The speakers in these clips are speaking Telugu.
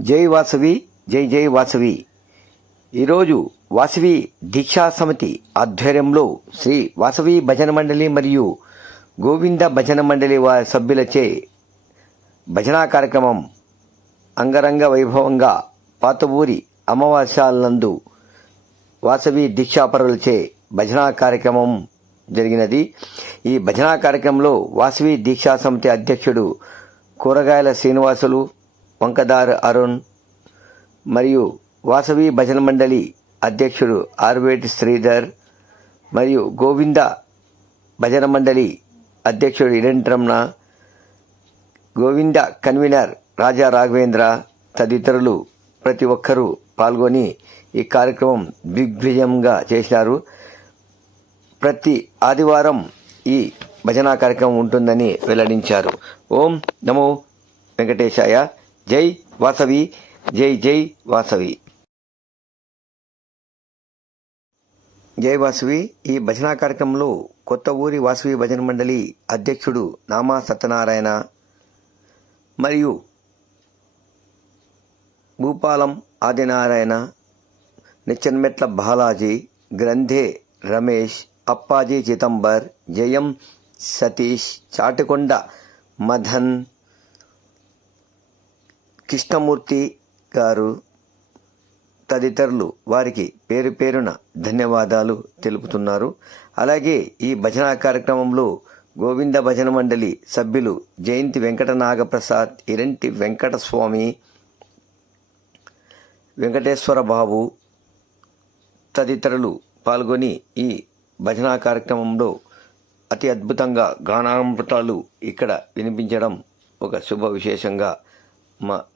జై వాసవి జై జై వాసవి. ఈరోజు వాసవి దీక్షా సమితి ఆధ్వర్యంలో శ్రీ వాసవి భజన మండలి మరియు గోవింద భజన మండలి వారి సభ్యులచే భజనా కార్యక్రమం అంగరంగ వైభవంగా పాతబూరి అమావాస్యాలందు వాసవి దీక్షాపరులచే భజనా కార్యక్రమం జరిగినది. ఈ భజనా కార్యక్రమంలో వాసవి దీక్షా సమితి అధ్యక్షుడు కూరగాయల శ్రీనివాసులు వంకదార్ అరుణ్ మరియు వాసవి భజన మండలి అధ్యక్షుడు ఆర్వేటి శ్రీధర్ మరియు గోవింద భజన మండలి అధ్యక్షుడు ఇరెంట్ రమణ గోవింద కన్వీనర్ రాజా రాఘవేంద్ర తదితరులు ప్రతి ఒక్కరూ పాల్గొని ఈ కార్యక్రమం దిగ్విజయంగా చేశారు. ప్రతి ఆదివారం ఈ భజనా కార్యక్రమం ఉంటుందని వెల్లడించారు. ఓం నమో వెంకటేశాయ. జై వాసవి జై జై వాసవి. జై వాసవి. ఈ భజన కార్యక్రమంలో కొత్త ఊరి వాసవి భజన మండలి అధ్యక్షుడు నామా సత్యనారాయణ మరియు భూపాలం ఆదినారాయణ నిచ్చన్మెట్ల బాలాజీ గ్రంథే రమేష్ అప్పాజీ చిదంబర్ జయం సతీష్ చాటుకొండ మధన్ కృష్ణమూర్తి గారు తదితరులు వారికి పేరు పేరున ధన్యవాదాలు తెలుపుతున్నారు. అలాగే ఈ భజన కార్యక్రమంలో గోవింద భజన మండలి సభ్యులు జయంతి వెంకట నాగప్రసాద్ ఇరంటి వెంకటస్వామి వెంకటేశ్వర బాబు తదితరులు పాల్గొని ఈ భజన కార్యక్రమంలో అతి అద్భుతంగా గానామృతాలు ఇక్కడ వినిపించడం ఒక శుభ విశేషంగా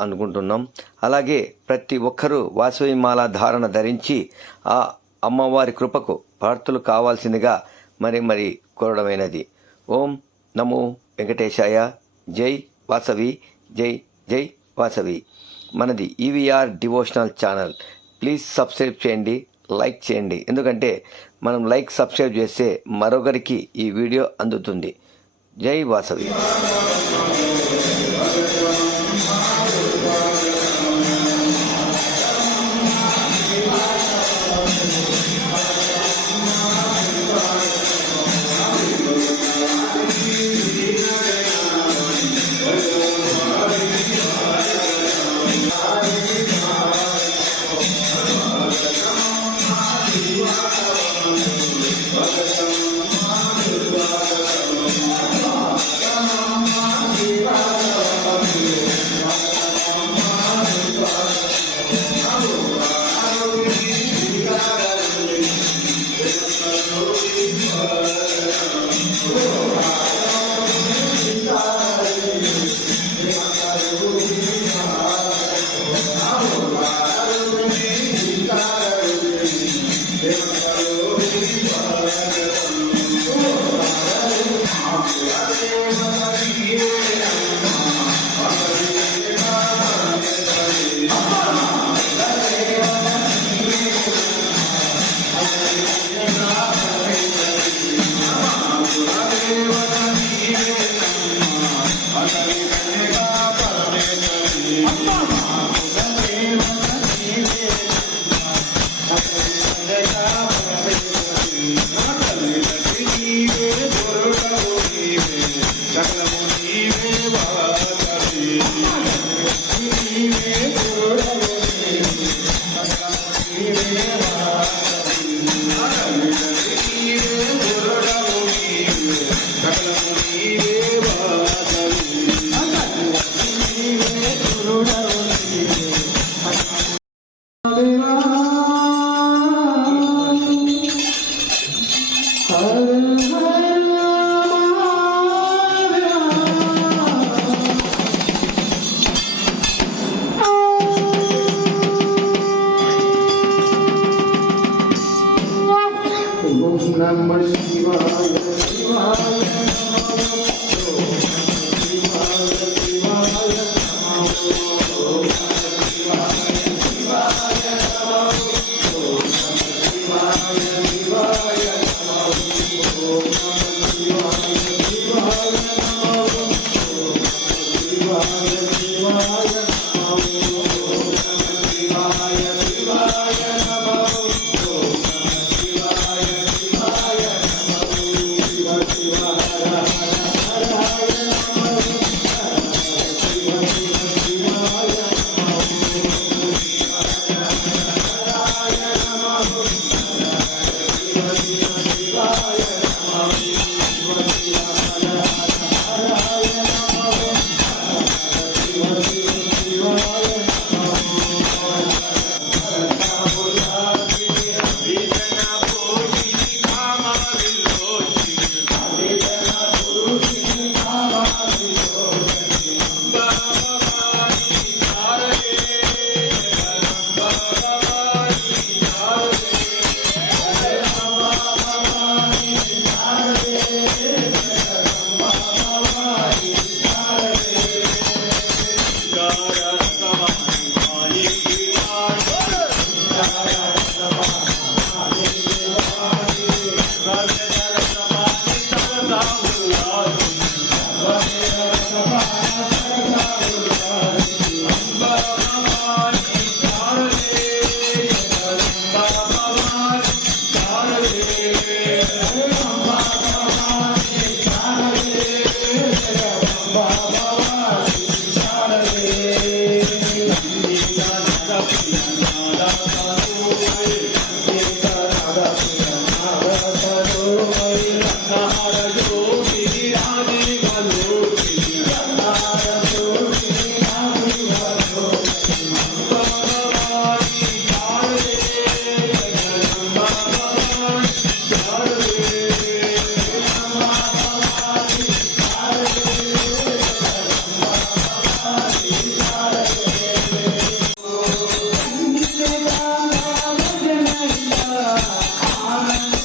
అనుకుంటున్నాం. అలాగే ప్రతి ఒక్కరూ వాసవి మాల ధారణ ధరించి ఆ అమ్మవారి కృపకు పార్తులు కావాల్సిందిగా మరి మరి కోరడమైనది. ఓం నమో వెంకటేశాయ. జై వాసవి. జై జై వాసవి. మనది EVR devotional channel. Please subscribe చేయండి లైక్ చేయండి. ఎందుకంటే మనం లైక్ సబ్స్క్రైబ్ చేస్తే మరొకరికి ఈ వీడియో అందుతుంది. జై వాసవి.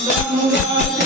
もっと。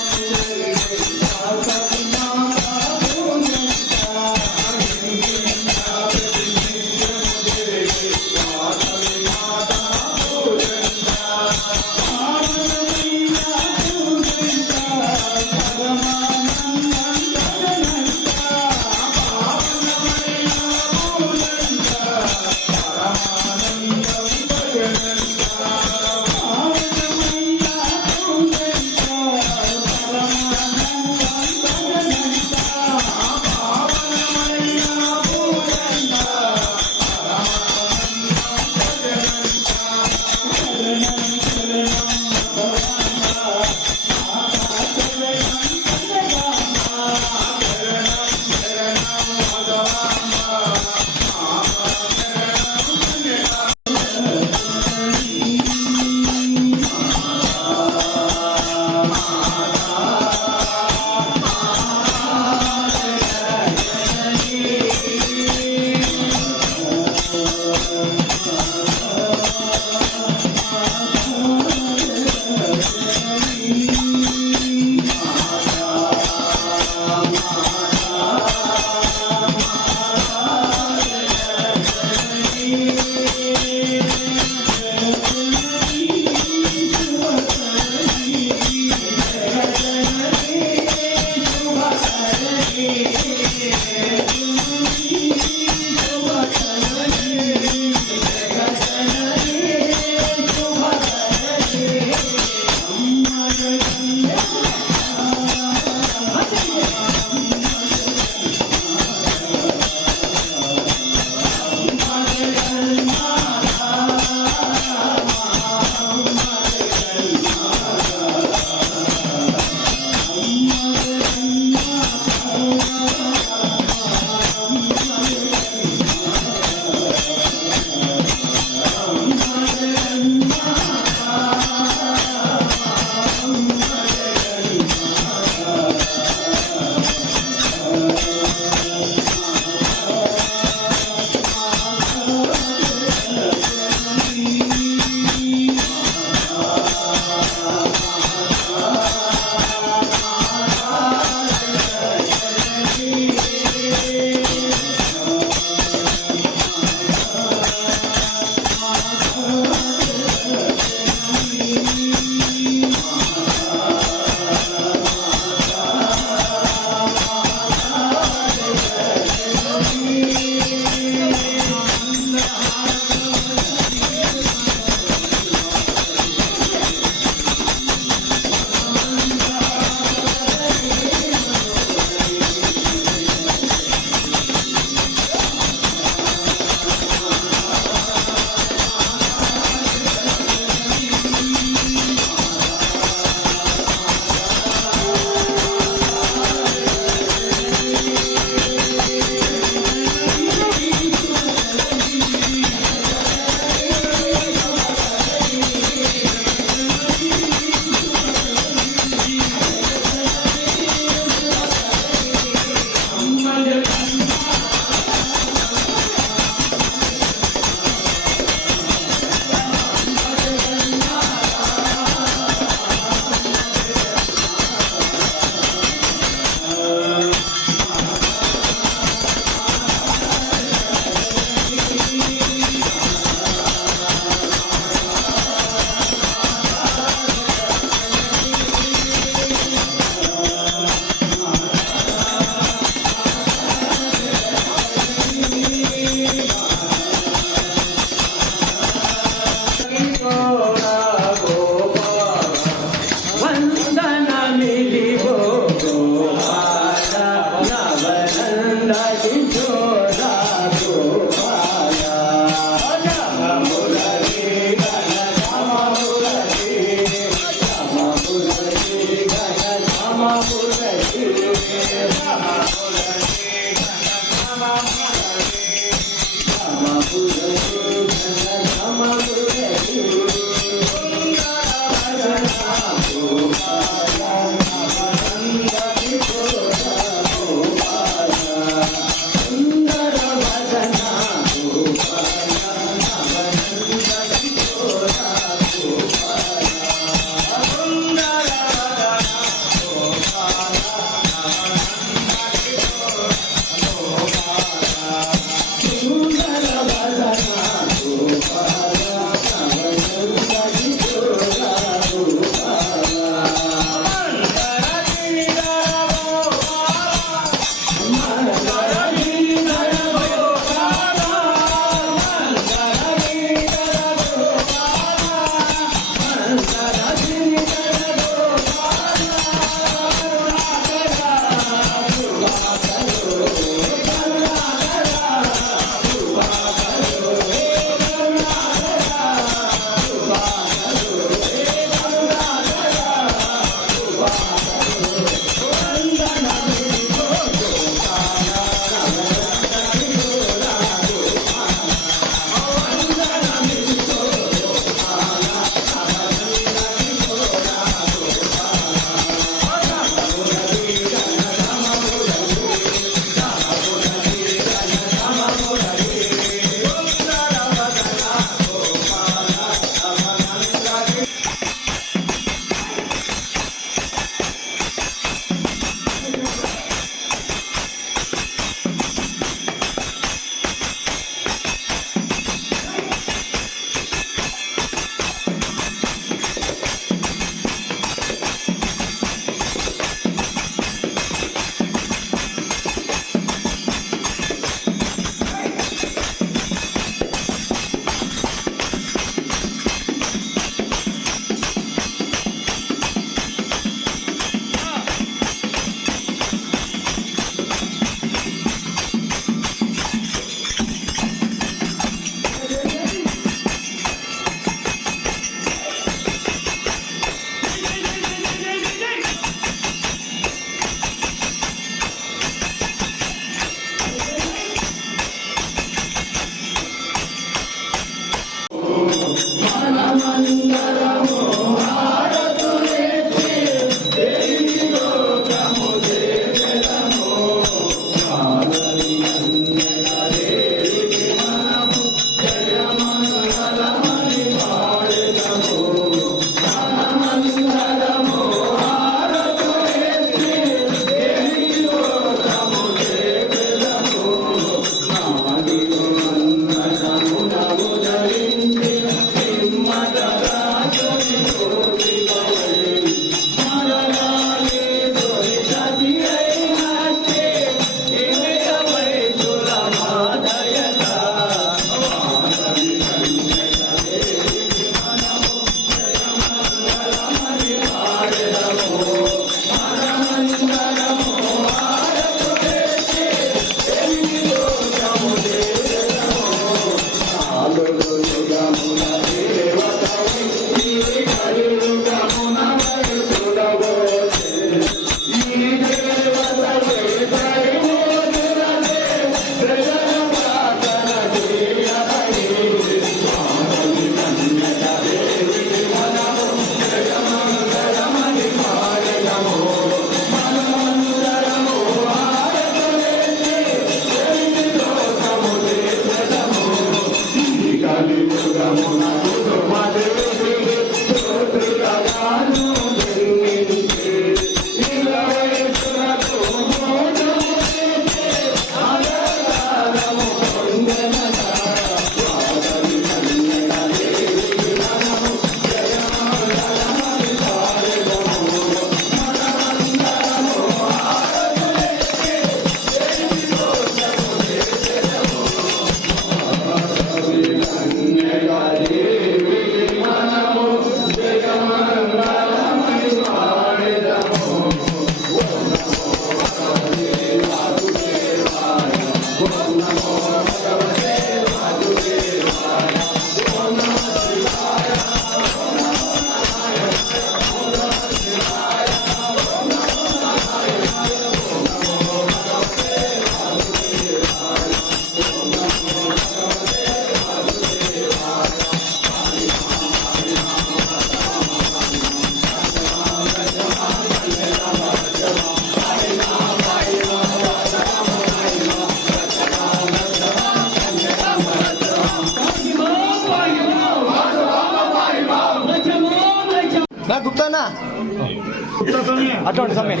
అటువంటి సమయం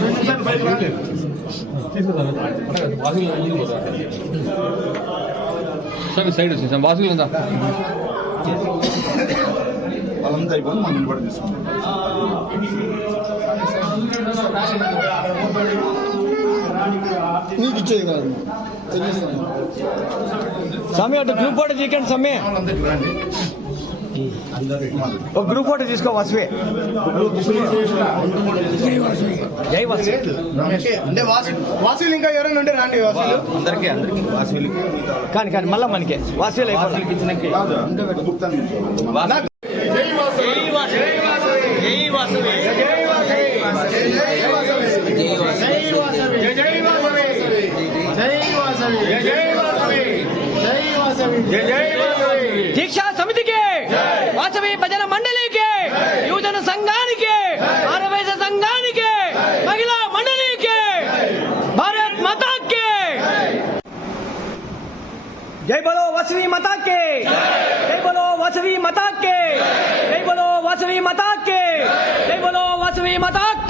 సరే సైడ్ వచ్చేసాం వాసులు ఉందా వాళ్ళంతా అయిపోయింది మనం కూడా తీసుకుంటాం నీకు ఇచ్చేది కాదు తెలియదు సమయం అటు గ్రూప్ ఫోటో తీకండి సమయం వాళ్ళంతా ఇటు రండి ఒక గ్రూప్ ఫోటో తీసుకో వసవే. జై అంటే వాసు వాసులు ఇంకా ఎవరైనా ఉంటే రాండి వాసులు. కానీ కానీ మళ్ళా మనకే. వాసవిలు అయిపోతుంది వాసవి మాతాకి జై బలో వాసవి మాతాకి జై బలో వాసవి మాతాకి జై బలో వాసవి మాతాకి